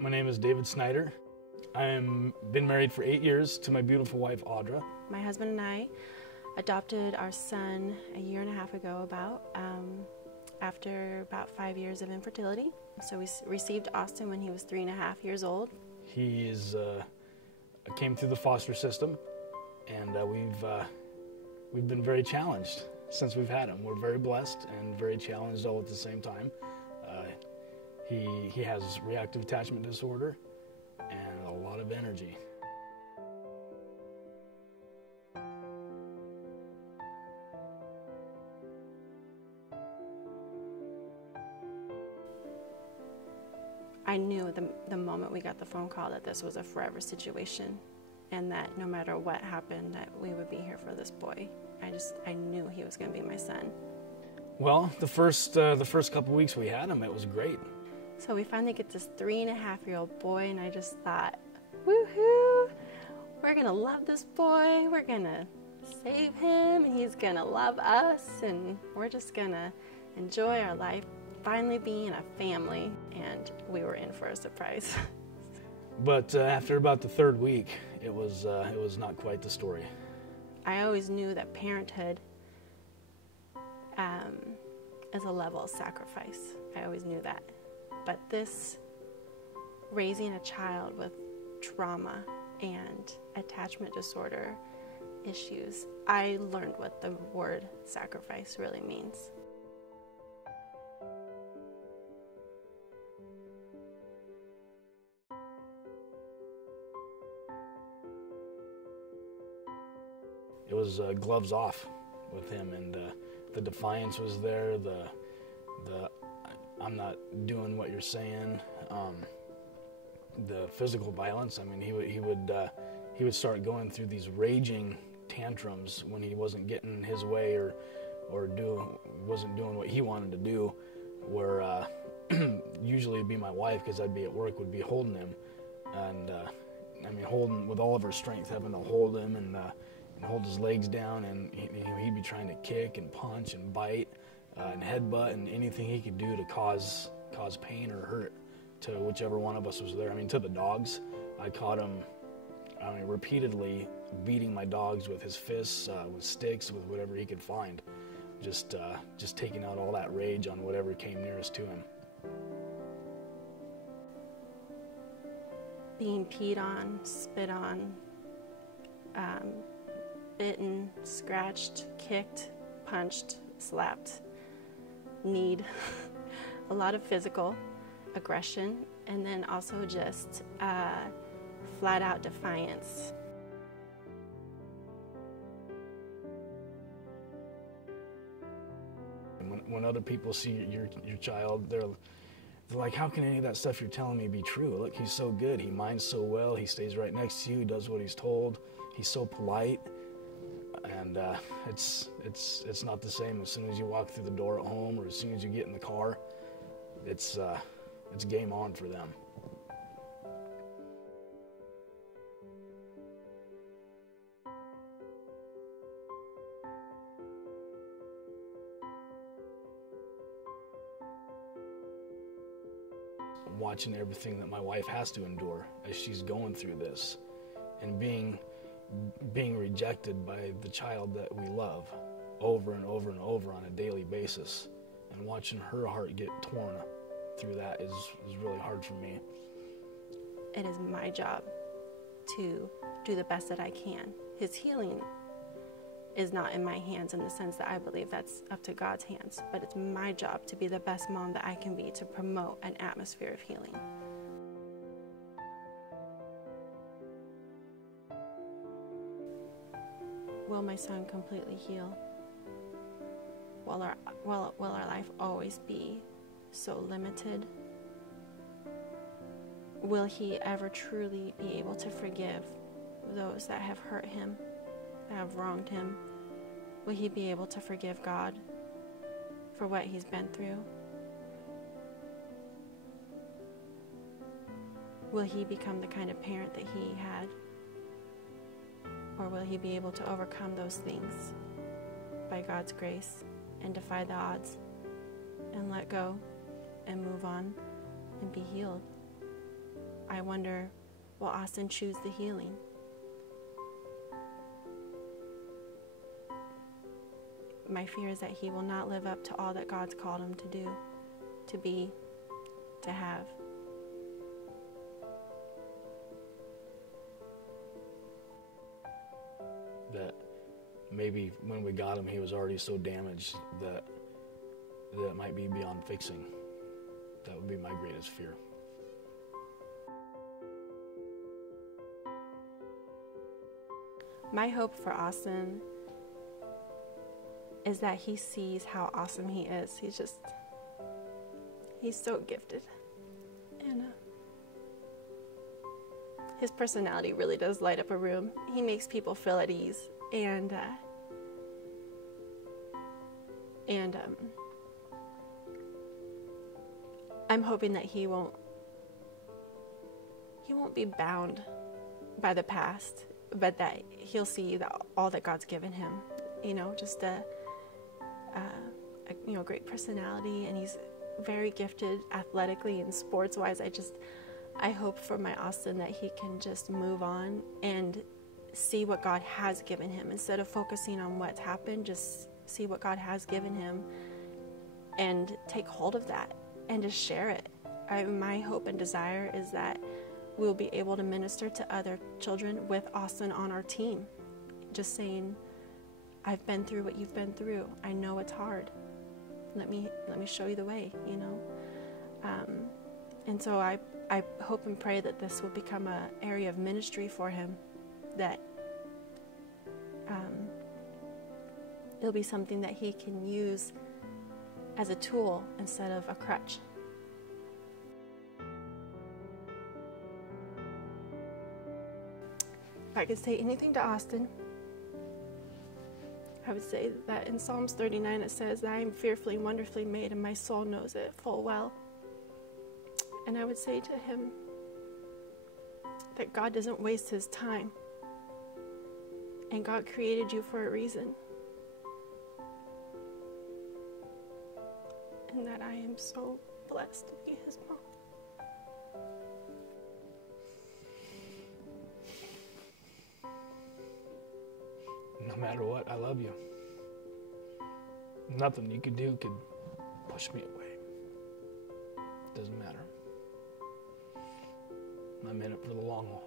My name is David Snyder. I've been married for 8 years to my beautiful wife, Audra. My husband and I adopted our son a year and a half ago after about 5 years of infertility. So we received Austin when he was 3.5 years old. He came through the foster system, and we've been very challenged since we've had him. We're very blessed and very challenged all at the same time. He has reactive attachment disorder and a lot of energy. I knew the moment we got the phone call that this was a forever situation, and that no matter what happened, that we would be here for this boy. I knew he was going to be my son. Well, the first couple weeks we had him, it was great. So we finally get this 3.5-year-old boy, and I just thought, woohoo! We're going to love this boy. We're going to save him, and he's going to love us, and we're just going to enjoy our life, finally being a family, and we were in for a surprise. But after about the third week, it was not quite the story. I always knew that parenthood is a level of sacrifice. I always knew that. But this, raising a child with trauma and attachment disorder issues, I learned what the word sacrifice really means. It was gloves off with him, and the defiance was there. The I'm not doing what you're saying. The physical violence. I mean, he would start going through these raging tantrums when he wasn't getting his way or wasn't doing what he wanted to do. Where usually it'd be my wife, because I'd be at work, would be holding him, and holding with all of her strength, having to hold him and hold his legs down, and he'd be trying to kick and punch and bite and headbutt and anything he could do to cause pain or hurt to whichever one of us was there. I mean, to the dogs, I caught him repeatedly beating my dogs with his fists, with sticks, with whatever he could find, just taking out all that rage on whatever came nearest to him. Being peed on, spit on, bitten, scratched, kicked, punched, slapped, kneed, a lot of physical aggression, and then also just flat out defiance. When other people see your child, they're like, how can any of that stuff you're telling me be true? Look, he's so good. He minds so well. He stays right next to you. He does what he's told. He's so polite. And it's not the same as soon as you walk through the door at home, or as soon as you get in the car. It's game on for them. Watching everything that my wife has to endure as she's going through this, and being rejected by the child that we love over and over and over on a daily basis, and watching her heart get torn through that is really hard for me. It is my job to do the best that I can. His healing is not in my hands, in the sense that I believe that's up to God's hands, but it's my job to be the best mom that I can be, to promote an atmosphere of healing. Will my son completely heal? Will our life always be so limited? Will he ever truly be able to forgive those that have hurt him, that have wronged him? Will he be able to forgive God for what he's been through? Will he become the kind of parent that he had? Or will he be able to overcome those things by God's grace and defy the odds and let go and move on and be healed? I wonder, will Austin choose the healing? My fear is that he will not live up to all that God's called him to do, to be, to have. That maybe when we got him, he was already so damaged that it might be beyond fixing. That would be my greatest fear. My hope for Austin is that he sees how awesome he is. He's so gifted. And his personality really does light up a room. He makes people feel at ease. And I'm hoping that he won't be bound by the past, but that he'll see all that God's given him. Just a great personality, and he's very gifted athletically and sports-wise. I hope for my Austin that he can just move on and see what God has given him. Instead of focusing on what's happened, just see what God has given him and take hold of that and just share it. My hope and desire is that we'll be able to minister to other children with Austin on our team. Just saying, I've been through what you've been through. I know it's hard. Let me show you the way, And so I hope and pray that this will become an area of ministry for him, that it'll be something that he can use as a tool instead of a crutch. If I could say anything to Austin, I would say that in Psalms 39 it says that I am fearfully and wonderfully made, and my soul knows it full well. And I would say to him that God doesn't waste his time, and God created you for a reason, and that I am so blessed to be his mom. No matter what, I love you. Nothing you could do could push me away. Doesn't matter. I'm in it for the long haul.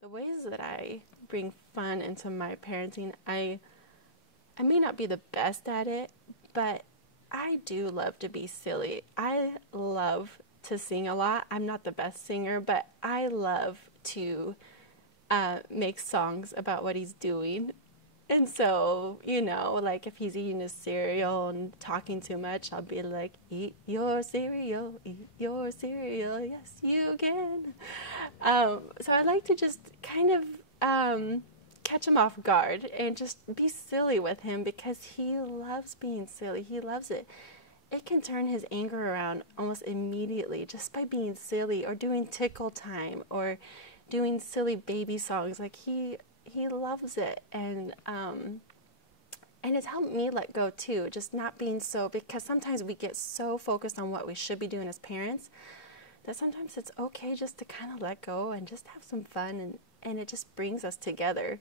The ways that I bring fun into my parenting, I may not be the best at it, but I do love to be silly. I love to sing a lot. I'm not the best singer, but I love to make songs about what he's doing. And so, like if he's eating his cereal and talking too much, I'll be like, eat your cereal, yes you can. So I like to just kind of catch him off guard and just be silly with him, because he loves being silly. He loves it. It can turn his anger around almost immediately just by being silly or doing tickle time or doing silly baby songs. Like he loves it, and it's helped me let go too, just not being so, because sometimes we get so focused on what we should be doing as parents that sometimes it's okay just to kind of let go and just have some fun, and it just brings us together.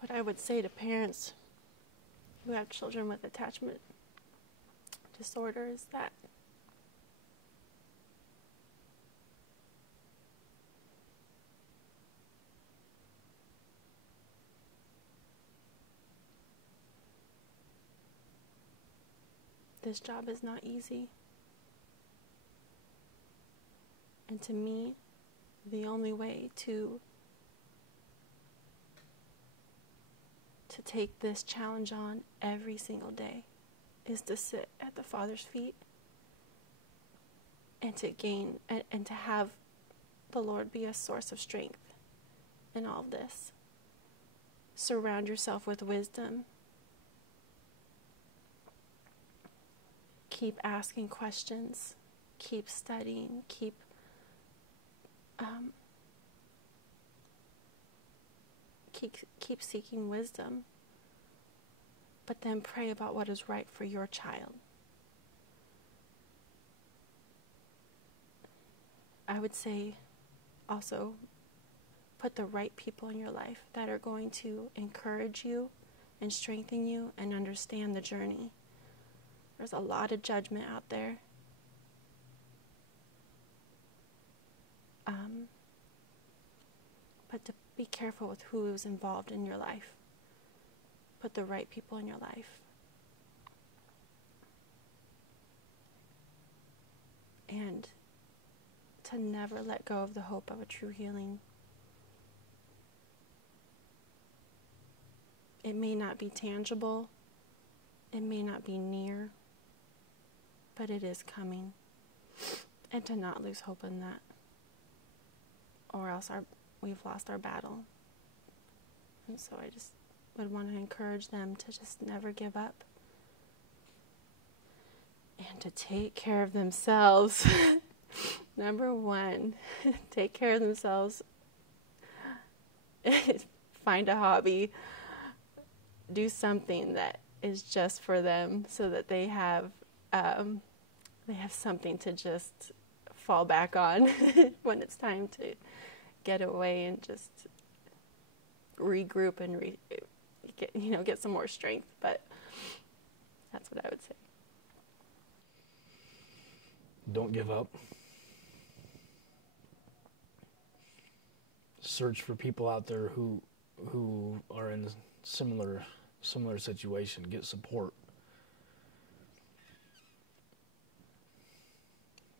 What I would say to parents who have children with attachment disorder is that this job is not easy. And to me, the only way to take this challenge on every single day is to sit at the Father's feet and to gain and to have the Lord be a source of strength in all of this. Surround yourself with wisdom keep asking questions, keep studying, keep seeking wisdom, but then pray about what is right for your child. I would say also put the right people in your life that are going to encourage you and strengthen you and understand the journey. There's a lot of judgment out there. But to be careful with who is involved in your life. Put the right people in your life. And to never let go of the hope of a true healing. It may not be tangible, it may not be near, but it is coming. And to not lose hope in that, or else we've lost our battle. And so I just would want to encourage them to just never give up and to take care of themselves. Number one, take care of themselves. Find a hobby. Do something that is just for them so that they have something to just fall back on when it's time to get away and just regroup and get some more strength. But that's what I would say. Don't give up. Search for people out there who are in a similar situation. Get support.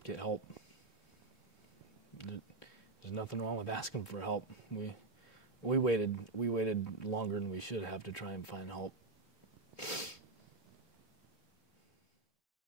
Get help. There's nothing wrong with asking for help. We waited longer than we should have to try and find help.